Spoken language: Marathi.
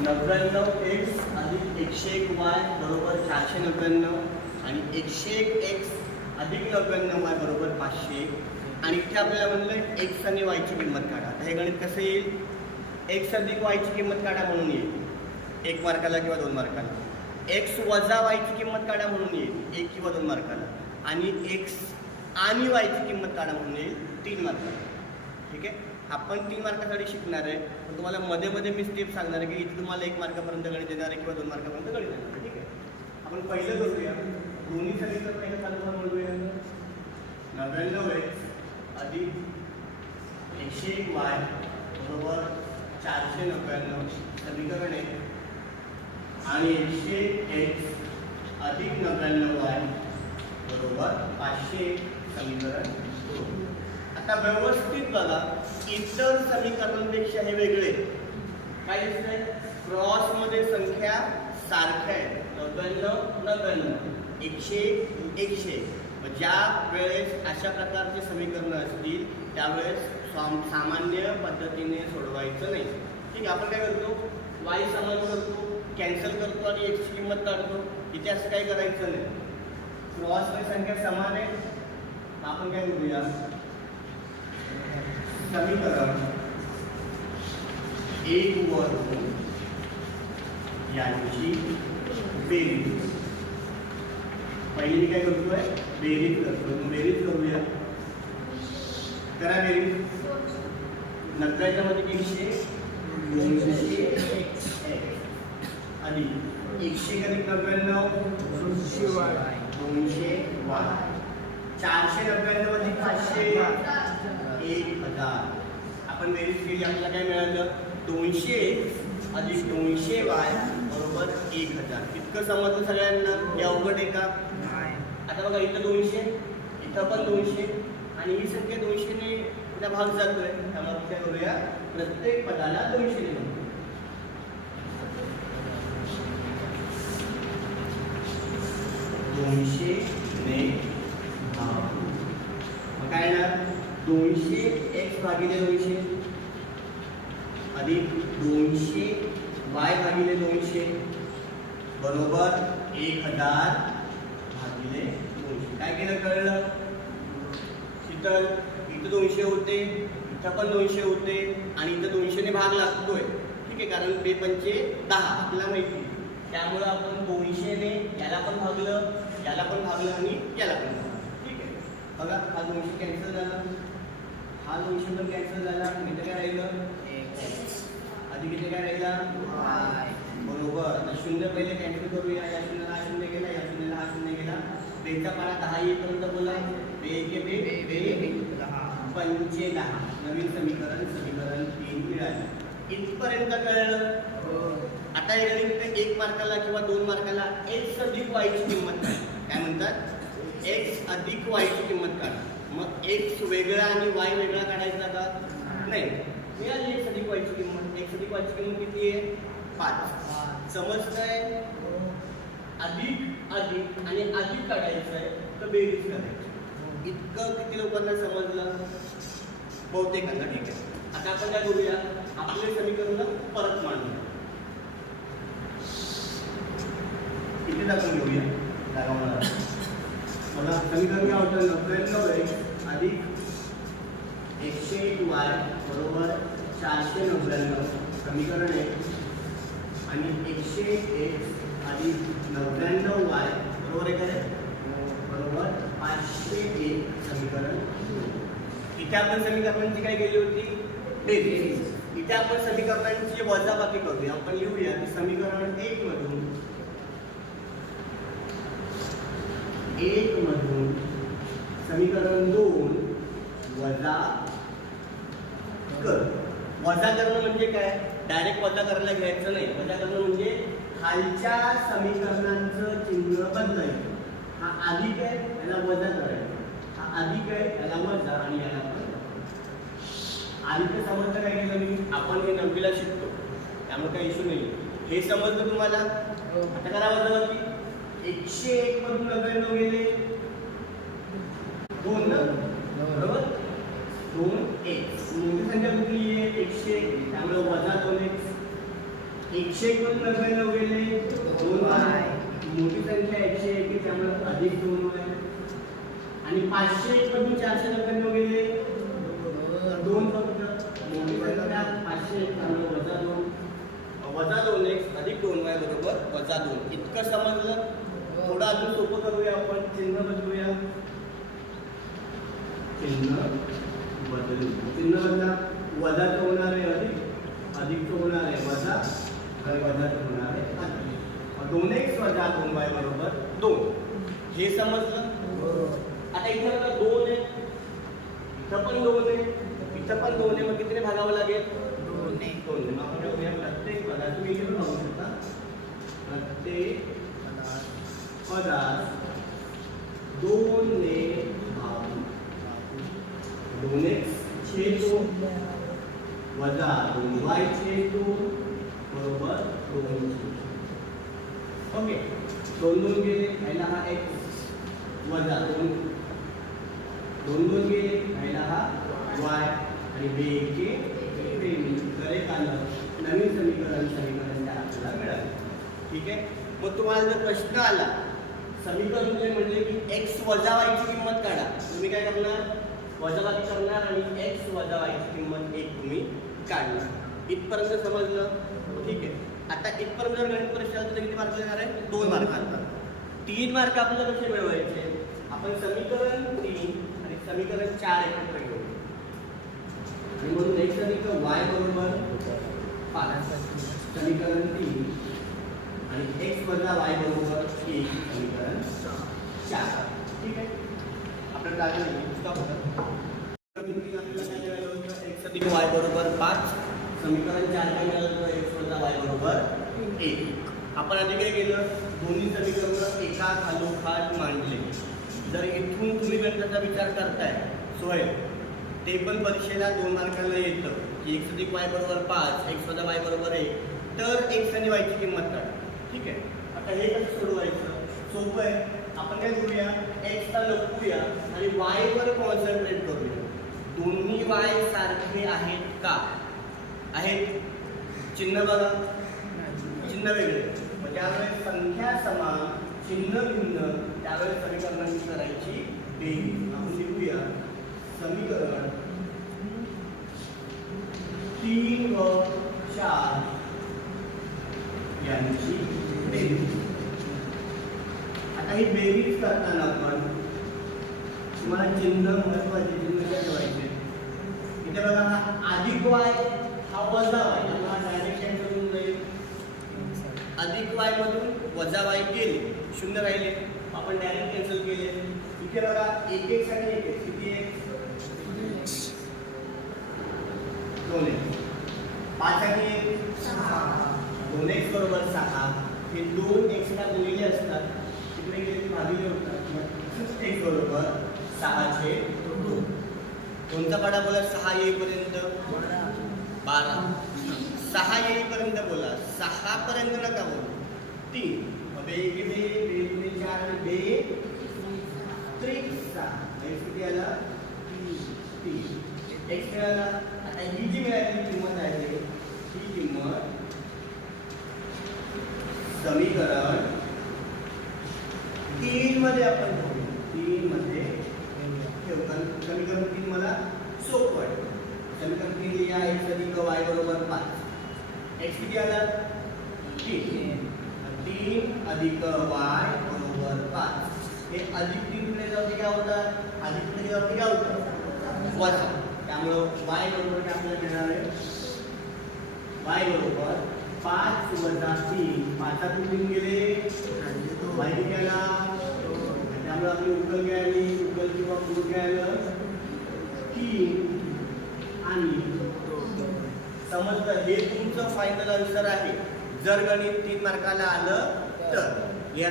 नव्याण्णव एक्स अधिक एकशे एक वाय बरोबर चारशे नव्याण्णव आणि एकशे एक एक्स अधिक नव्याण्णव वाय बरोबर पाचशे एक आणि इथे आपल्याला म्हणलं एक्स आणि वायची किंमत काढा आता हे गणित कसं येईल एक्स अधिक वायची किंमत काढा म्हणून येईल एक मार्काला किंवा दोन मार्काला एक्स वजा वायची किंमत काढा म्हणून येईल एक किंवा दोन मार्काला आणि एक्स आणि वायची किंमत काढा म्हणून येईल तीन मार्काला ठीक आहे आपण तीन मार्कासाठी शिकणार आहे. पण तुम्हाला मध्ये मध्ये मी स्टेप सांगणार आहे की इथे तुम्हाला एक मार्कापर्यंत गणित देणार आहे किंवा दोन मार्कापर्यंत गणित देणार आहे. ठीक आहे? आपण पहिलं करूया. दोन्ही समीकरण एका चालू बोलूया नव्याण्णव एक्स अधिक एकशे एक वाय बरोबर चारशे नव्याण्णव समीकरण आहे आणि एकशे एक्स अधिक नव्याण्णव वाय बरोबर पाचशे एक समीकरण दोन. आता व्यवस्थित बघा इतर समीकरणांपेक्षा हे वेगळे. काय दिसतंय क्रॉसमध्ये संख्या सारख्या आहेत. नव्याण्णव नव्याण्णव एकशे एकशे. मग ज्या वेळेस अशा प्रकारचे समीकरणं असतील त्यावेळेस सामान्य पद्धतीने सोडवायचं नाही. ठीक आहे आपण काय करतो? वाय समान करतो कॅन्सल करतो आणि एकची किंमत काढतो. इथे असं काही करायचं नाही. क्रॉसमध्ये संख्या समान आहे. आपण काय करूया? समीकरण एक व दोन यांची बेरीज. पहिली काय करतोय? बेरीज करतोय. बेरीज करूया. करा बेरीज. नव्याण्णवमध्ये एकशे दोनशे आणि एकशे कधी नव्याण्णव दोनशे वाय. दोनशे वाय. चारशे नव्याण्णवमध्ये पाचशे. एक हजार. आपण बेरीज केली आपल्याला काय मिळालं? दोनशे अधिक दोनशे वाय बरोबर एक हजार. इतकं समजलं सगळ्यांना? हे अवघड आहे का? आता बघा इथं दोनशे इथं पण दोनशे आणि ही संख्या दोनशेने पुढे भाग जातोय? त्यामुळे काय करूया? प्रत्येक पदाला म्हणतो दोनशे ने भाग. मग काय येणार? दोनशे एक्स भागिले दोनशे. अधिक दोनशे वाय भागिले दोनशे. बरोबर एक हजार भागिले दोनशे. काय केलं कळलं? शीतल इथं दोनशे होते इथं पण दोनशे होते आणि इथं दोनशेने भाग लागतोय. ठीक आहे कारण ते पंचे दहा आपल्याला माहिती त्यामुळं आपण दोनशेने याला पण भागलं याला पण भागलं आणि याला पण भागलं. ठीक आहे. बघा हा दोनशे कॅन्सल झाला. हा दोनशे पण कॅन्सल झाला. किती काय राहिलं? आधी किती काय राहिला? बरोबर. शून्य पहिले कॅन्सल करूया. या शून्याला हा शून्य गेला या शून्याला हा शून्य गेला बेचा पारा दहा येईपर्यंत बोला. बे के बे बे पंचे दहा. नवीन समीकरण समीकरण तीन मिळाले. इथपर्यंत कळलं. आता हे गणित एक मार्काला किंवा दोन मार्काला एक्स अधिक वायची किंमत काय काय म्हणतात? एक्स अधिक वायची किंमत काढा. मग एक्स वेगळा आणि वाय वेगळा काढायचा का? नाही. मिळाली एक्स अधिक वायची किंमत एक्स अधिक वायची किंमत किती आहे? पाच. समजतंय? अधिक अधिक आणि अधिक काढायचं आहे तर बेरीज करायची. इतकं किती लोकांना समजलं? बहुतेकांना ठीक आहे. आता आपण काय करूया आपले समीकरण परत मांडूया. इथे दाखवून घेऊया? जागा मला समीकरण काय होतं नव्याण्णव अधिक एकशे एक वाय बरोबर चारशे नव्याण्णव समीकरण आहे. आणि एकशे एक अधिक नव्याण्णव वाय बरोबर आहे काय हो, बरोबर पाचशे एक समीकरण इथे आपण समीकरणांची काय केली होती? बेरीज. इथे आपण समीकरणांची वजाबाकी करूया. आपण लिहूया की समीकरण एक मधून एक मधून समीकरण दोन वजा कर. वजा करणं म्हणजे काय? डायरेक्ट वजा करायला घ्यायचं नाही. वजा करणं म्हणजे खालच्या समीकरणांचं चिन्ह बदलायचं. हा अधिक आहे याला वजा करायचं. हा अधिक आहे याला वजा आणि याला पण. आधीचं समजलं काय केलं मी आपण हे नववीला शिकतो. त्यामुळे काही इश्यू नाही हे समजलं तुम्हाला? आता करा वजा की एकशे एक मधून नव्याण्णव गेले. दोन ना? बरोबर? दोन एक. मोठी संख्या कुठली आहे? एकशे एक. त्यामुळे वजा दोन एक. एकशे नव्याण्णव गेले. दोन वाय. मोठी संख्या एकशे एक त्यामुळे अधिक दोन वाय. आणि पाचशे एक मधून चारशे नव्याण्णव गेले. दोन फक्त. मोठी संख्या पाचशे एक त्यामुळे वजा दोन. वजा दोन एक अधिक दोन वाय बरोबर? वजा दोन. इतकं समजलं? थोडं अजून सोपं करूया आपण. चिन्ह बदलूया. चिन्ह बदलू. चिन्ह बदला. वजाचं होणार आहे अधिक. अधिकचं होणार आहे वजा. आणि वजाचं होणार आहे अधिक. दोन एक्स वजा दोन वाय बरोबर दोन. हे समजलं? आता इथे दोन आहे. इथं पण दोन आहे. इथं पण दोन आहे. मग कितीने भागावं लागेल? दोन दोन मग आपण ठेवूया प्रत्येक पदार्थ तुम्ही इथे पण बघू शकता. प्रत्येक पदार्थ दोन ने भागू दोन एक्स छेद दोन. वजा दोन वाय छेद दोन बरोबर दोन ओके. दोन दोन गेले पहिला हा एक्स वजा दोन. दोन दोन गेले पहिला हा वाय. आणि बे एके एक आलं नवीन समीकरण समीकरण त्या आपल्याला मिळालं. ठीक आहे? मग तुम्हाला जर प्रश्न आला समीकरण जे म्हणजे की एक्स वजा वायची किंमत काढा. तुम्ही काय करणार? वजाबाकी करणार आणि एक्स वजा वायची किंमत एक तुम्ही काढणार. इथपर्यंत समजलं? ठीक आहे. आता इथपर्यंत जर गणित परीक्षा तर किती मार्क येणार आहे? दोन मार्क तीन मार्क आपल्याला कसे मिळवायचे? आपण समीकरण तीन आणि समीकरण चार एकत्र घेऊ. आणि म्हणून एक्स अधिक वाय बरोबर पाच. समीकरण तीन आणि एक्स वजा वाय बरोबर एक समीकरण चार. ठीक आहे? आपलं टाकलं नाही, पुस्तक होतं? एक्स अधिक वाय बरोबर पाच. समीकरण चार काय मिळालं होतं एक्स वजा वाय बरोबर एक. आपण आधी काय केलं दोन्ही समीकरण एका खालोखाल मांडले. जर इथून तुम्ही गणिताचा विचार करताय सोय ते पण परीक्षेला दोन मार्काला येतं. की एक्स अधिक वाय बरोबर पाच एक्स वजा वाय बरोबर एक. तर एक्स आणि वायची किंमत काढा ठीक आहे. आता हे कसं सोडवायचं सोपं आहे. आपण काय करूया? एक्सला लपवूया आणि वाय वर कॉन्सन्ट्रेट करूया. दोन्ही वाय सारखे आहेत का? आहेत. चिन्ह बघा. चिन्ह वेगळे. मग ज्यावेळेस संख्या समान चिन्ह भिन्न त्यावेळेस समीकरणांची करायची बेरीज. आपण लिहूया. समीकरण तीन व चार यांची काही बेरीज करताना आपण तुम्हाला चिन्ह महत्त्वाचे चिन्ह काय ठेवायचे? इथे बघा हा अधिक वाय हा वजा वाय. डायरेक्शन करून जाईल अधिक वाय मधून वजा वाय गेले शून्य राहिले. आपण डायरेक्ट कॅन्सल केले. इथे बघा एक एक साठी एक एक. किती एक? दोन एक. पाच आणि एक? दोन एक बरोबर सहा. हे दोन एक्सला गुणिले असतात. भागिले होतात. बरोबर सहाचे दोन कोणता पाडा बोला सहा येईपर्यंत? बारा. सहा येईपर्यंत बोला. सहा पर्यंत नका बोलू. तीन. चार बे त्रिक सहा एक्स किती आला? तीन. एक्स मिळाला आता ही जी मिळालेली किंमत आहे ही किंमत समीकरण तीन मध्ये ठेवू तीन मध्ये. समीकरण तीन मला सोपं आहे समीकरण तीन लिहा एक्स अधिक वाय बरोबर पाच. एक्स किती आला? तीन. तीन अधिक वाय बरोबर पाच. हे अधिक तीन कडे जाऊ काय होतात? अधिक कडे जाऊ काय होतं वजा. त्यामुळं वाय बरोबर काय आपल्याला देणार आहे? वाय बरोबर पाच वजा तीन. पाचातून तीन गेले? किती आला? त्यामुळे आपली उकल काय उकल किंवा पूर काय की तीन आणि? समजलं? हे तुमचं फायनल आन्सर आहे. जर गणित तीन मार्काला आलं तर. या